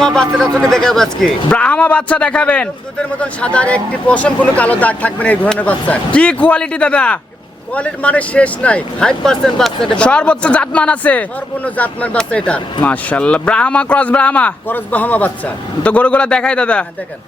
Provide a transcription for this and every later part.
ব্রাহ্মা বাচ্চাটা তোকে দেখাবো আজকে। ব্রাহ্মা বাচ্চা দেখাবেন। দুধের মতন সাদা আর একটি পশম কোনো কালো দাগ থাকবে না এই ধরনের বাচ্চা। কি কোয়ালিটি দাদা? কোয়ালিটি মানে শেষ নাই ফাইভ পার্সেন্ট বাচ্চা এটা। সর্বোচ্চ জাতমান আছে। জাতমান বাচ্চা এটা মাশাআল্লাহ ব্রাহ্মা। ক্রস ব্রাহ্মা বাচ্চা। তো গরুগুলা দেখাই দাদা। হ্যাঁ, দেখেন।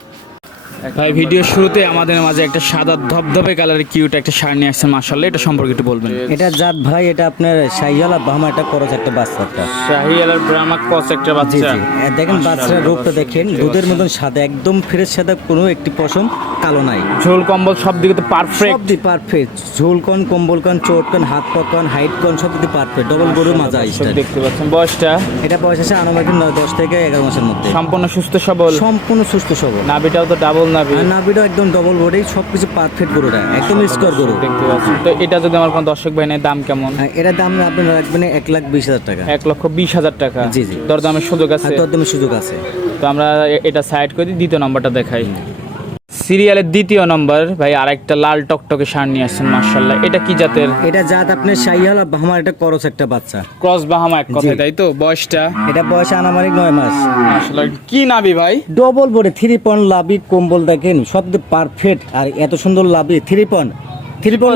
ভাই ভিডিও শুরুতে আমাদের মাঝে একটা সাদা ধবধবে কালারের কিউট একটা শাড়ি নিয়ে আসছেন মাশাআল্লাহ। এটা সম্পর্কে একটু বলবেন। এটা জাত ভাই এটা আপনার শাহিয়ালা বাহামা একটা করস একটা বাচ্চা শাহিয়ালার ব্রাহ্মা কস একটা বাচ্চা। দেখেন বাচ্চার রূপটা দেখেন দুধের মতন সাদা একদম ফ্রেশ সাদা কোনো একটি পশম। কালো নাই। ঝোল কম্বল সব দিকে তো পারফেক্ট সব দি পারফেক্ট ঝোল কন কম্বল কন চোট কন হাত পা কন হাইট কন সব দিকে পারফেক্ট ডবল গরুর মাজা সব দেখতে পাচ্ছেন বয়সটা? এটা বয়স আছে আনুমানিক নয় দশ থেকে এগারো মাসের মধ্যে। সম্পূর্ণ সুস্থ সবল? সম্পূর্ণ সুস্থ সবল। নাভিটাও তো ডাবল নাভি। আর নাভিটা একদম ডবল বডি সবকিছু পারফেক্ট গরুটা একদম স্কোর গরু। দেখতে পাচ্ছেন। তো এটা যদি আমার কোনো দর্শক ভাই নেয় দাম কেমন? আর এটার দাম আপনি রাখবেন এক লাখ বিশ হাজার টাকা। এক লক্ষ বিশ হাজার টাকা। জি, জি। দরদামের সুযোগ আর আছে। দরদামের সুযোগ আছে। তো আমরা এটা সাইড করে দিই দ্বিতীয় নম্বরটা দেখাই। সিরিয়ালের দ্বিতীয় নম্বর। ভাই আরেকটা লাল টকটকে সার নিয়ে আসছেন মার্শাল্লাহ এটা কি জাতের? এটা জাত আপনার আর বাহামার এটা করস একটা বাচ্চা। ক্রস বাহামা এক কথা তাই তো? বয়সটা? এটা বয়স আনামারি নয় মাস। মার্শাল্লাহ কি নাবি ভাই? ডবল বডি থ্রি পয়েন্ট লাভি কম্বল দেখেন সব পারফেক্ট আর এত সুন্দর লাভি থ্রি পয়েন্ট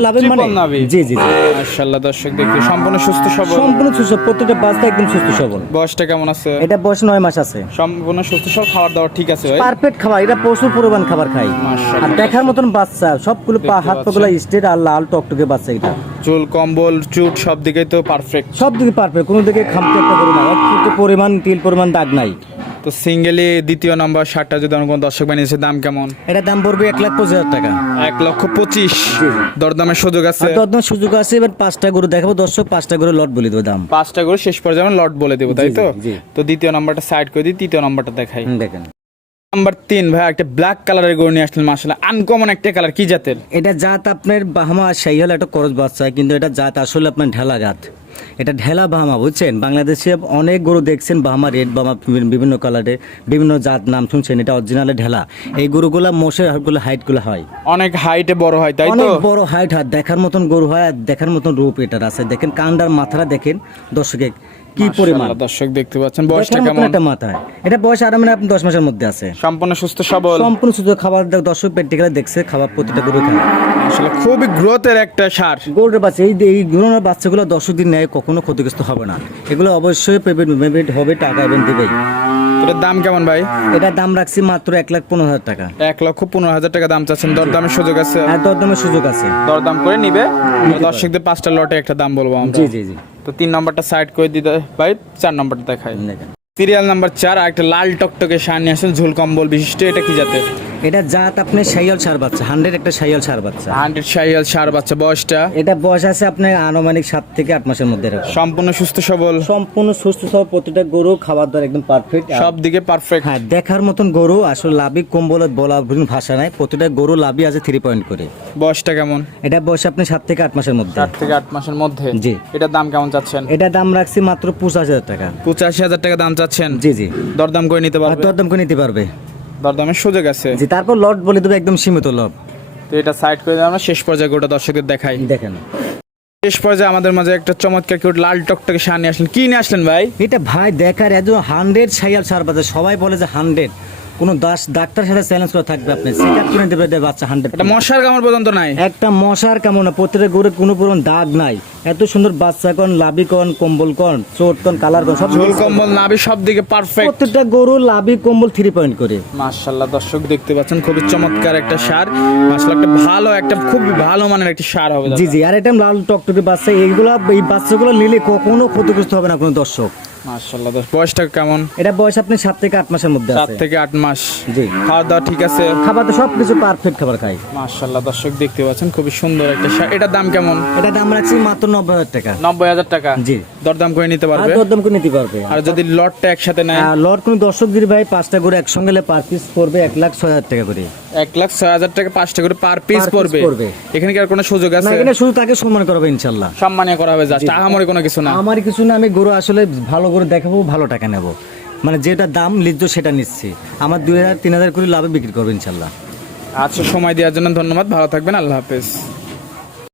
লাভের মানে? জি জি জি। মার্শাল্লাহ দর্শক দেখতে সম্পূর্ণ সুস্থ সবল। সম্পূর্ণ সুস্থ প্রত্যেকটা বাচ্চা একদম সুস্থ সবল। বয়সটা কেমন আছে? এটা বয়স নয় মাস আছে। সম্পূর্ণ সুস্থ সব খাবার দাবার ঠিক আছে ভাই? পারফেক্ট খাবার এটা প্রচুর পরিমাণ খাবার খাই। মাশাআল্লাহ। আর দেখার মতন বাচ্চা সবগুলো পা হাত পাগুলো স্টেট আর লাল টকটকে বাচ্চা এটা। চুল কম্বল চুট সব দিকেই তো পারফেক্ট সব দিকে পারফেক্ট কোনো দিকে খামতে একটা করে না পরিমাণ তিল পরিমাণ দাগ নাই। তো সিঙ্গেলি দ্বিতীয় নম্বর শার্টটা যদি আমার কোনো দর্শক বানিয়েছে দাম কেমন? এটা দাম পড়বে এক লাখ পঁচিশ হাজার টাকা। এক লক্ষ পঁচিশ। দরদামের সুযোগ আছে। আর দরদাম সুযোগ আছে এবার পাঁচটা গরু দেখাবো। দর্শক পাঁচটা গরু লট বলে দেবো দাম। পাঁচটা করে শেষ পর্যায়ে লট বলে দেবো তাই তো? তো দ্বিতীয় নাম্বারটা সাইড করে দিই তৃতীয় নাম্বারটা দেখাই। দেখেন। নাম্বার তিন ভাই একটা ব্ল্যাক কালারের গরু নিয়ে আসলেন মাসাল্লাহ আনকমন একটা কালার কি জাতের? এটা জাত আপনার বাহামা শাহিয়াল একটা করজ বাচ্চা কিন্তু এটা জাত আসলে আপনার ঢেলা জাত। এটা ঢেলা বাহামা বুঝছেন? বাংলাদেশে অনেক গরু দেখছেন বাহামা রেড বাহামা বিভিন্ন- কালারে বিভিন্ন জাত নাম শুনছেন এটা অরিজিনালে ঢেলা। এই গরুগুলা মোষের হাটগুলো হাইটগুলো হয়। অনেক হাইটে বড় হয় তাই অনেক বড় হাইট হয় দেখার মতন গরু হয় আর দেখার মতন রূপ এটার আছে। দেখেন কান্ডার মাথাটা দেখেন দর্শকে কি পরিমাণ? দর্শক দেখতে পাচ্ছেন বয়সটা কেমন? একটা মাথায়। এটা বয়স আর মানে আপনি দশ মাসের মধ্যে আছে। সম্পূর্ণ সুস্থ সবল। সম্পূর্ণ সুস্থ খাবার দর্শক প্র্যাকটিক্যালে দেখছে খাবার প্রতিটা গরু খায়। আসলে খুবই গ্রোথের একটা সার। গরুর বাচ্চা এই এই গরুর বাচ্চাগুলো দশ দিন নেয় কখনো ক্ষতিগ্রস্ত হবে না। এগুলো অবশ্যই পেমেন্ট পেমেন্ট হবে টাকা এবং দেবেই। এটার দাম কেমন ভাই? এটার দাম রাখছি মাত্র এক লাখ পনেরো হাজার টাকা। এক লক্ষ পনেরো হাজার টাকা দাম চাচ্ছেন। দরদামের সুযোগ আছে? আর দরদামের সুযোগ আছে। দরদাম করে নিবে? দর্শকদের পাঁচটা লটে একটা দাম বলব আমরা। জি জি জি। তো তিন নম্বরটা সাইড করে দিতে ভাই চার নম্বরটা দেখাই। সিরিয়াল নাম্বার চার আর একটা লাল টকটকে সার নিয়ে আসেন ঝুল কম্বল বিশিষ্ট। এটা কি জাতের? এটা জাত আপনি সাইয়াল সার বাচ্চা হান্ড্রেড একটা সাইয়াল সার বাচ্চা। হান্ড্রেড শাহিয়াল সার বাচ্চা বয়সটা? এটা বয়স আছে আপনার আনুমানিক সাত থেকে আট মাসের মধ্যে এরকম। সম্পূর্ণ সুস্থ সবল? সম্পূর্ণ সুস্থ সব প্রতিটা গরু খাবার দাবার একদম পারফেক্ট সব দিকে পারফেক্ট হ্যাঁ দেখার মতন গরু আসলে লাভি কম্বলে বলা কোনো ভাষা নাই প্রতিটা গরু লাভি আছে থ্রি পয়েন্ট করে। বয়সটা কেমন? এটা বয়স আপনি সাত থেকে আট মাসের মধ্যে। চার থেকে আট মাসের মধ্যে? জি। এটার দাম কেমন চাচ্ছেন? এটা দাম রাখছি মাত্র পঁচাশি হাজার টাকা। পঁচাশি হাজার টাকা দাম চাচ্ছেন? জি জি। দরদাম করে নিতে পারবে? দরদাম করে নিতে পারবে। দরদামের সুযোগ আছে। জি তারপর লট বলে দেবে একদম সীমিত লট তো এটা সাইড করে আমরা শেষ পর্যায়ে গোটা দর্শকদের দেখাই। দেখেন। শেষ পর্যায়ে আমাদের মাঝে একটা চমৎকার কিউট লাল টকটকে সার নিয়ে আসলেন। কি নিয়ে আসলেন ভাই? এটা ভাই দেখার একদম হান্ড্রেড সাইয়াল সার বাজার সবাই বলে যে হান্ড্রেড কোনো দাস ডাক্তার সাথে চ্যালেঞ্জ করে থাকবে আপনি। চেক আপ করে দেবে এটা বাচ্চা হান্ড্রেড এটা মশার কামড় পর্যন্ত নাই। একটা মশার কেমন না প্রত্যেকটা গরুর কোনো পরিমাণ দাগ নাই। এত সুন্দর বাচ্চা কন লাভি কন কম্বল কন চোট কন কালার কন সব ঝোল কম্বল নাভি সব দিকে পারফেক্ট প্রত্যেকটা গরু লাভি কম্বল থ্রি পয়েন্ট করে। মাশাল্লাহ দর্শক দেখতে পাচ্ছেন খুবই চমৎকার একটা সার। মাশাল্লাহ একটা ভালো একটা খুব ভালো মানের একটা সার হবে জি জি আর এটা লাল টকটকে বাচ্চা এইগুলা এই বাচ্চাগুলো নিলে কখনো ক্ষতিগ্রস্ত হবে না কোনো দর্শক। মাশাল্লাহ বয়সটা কেমন? এটা বয়স আপনি সাত থেকে আট মাসের মধ্যে সাত আছে। থেকে আট মাস। জি। খাওয়া দাওয়া ঠিক আছে? খাবার তো সব পারফেক্ট খাবার খাই। মাশাল্লাহ দর্শক দেখতে পাচ্ছেন খুবই সুন্দর একটা দাম কেমন? এটা দাম রাখছি মাত্র নব্বই হাজার টাকা। নব্বই হাজার টাকা? জি। দরদাম করে নিতে পারবে? দরদাম করে নিতে পারবে। আর যদি লটটা একসাথে নেয়? লট কোনো দর্শক দিদি ভাই পাঁচটা করে একসঙ্গে পার পিস পড়বে এক লাখ ছয় হাজার টাকা করে। এক লাখ ছয় হাজার টাকা পাঁচটা করে পার পিস পড়বে। এখানে কি আর কোনো সুযোগ আছে? এখানে শুধু তাকে সম্মান করবে ইনশাল্লাহ। করা হবে জাস্ট আমার কোনো কিছু না। আমার কিছু না আমি গরু আসলে ভালো করে দেখাবো ভালো টাকা নেব। মানে যেটা দাম লিজ্জ সেটা নিচ্ছি। আমার দুই হাজার তিন হাজার করে লাভে বিক্রি করব ইনশাল্লাহ। আচ্ছা সময় দেওয়ার জন্য ধন্যবাদ। ভালো থাকবেন আল্লাহ হাফেজ।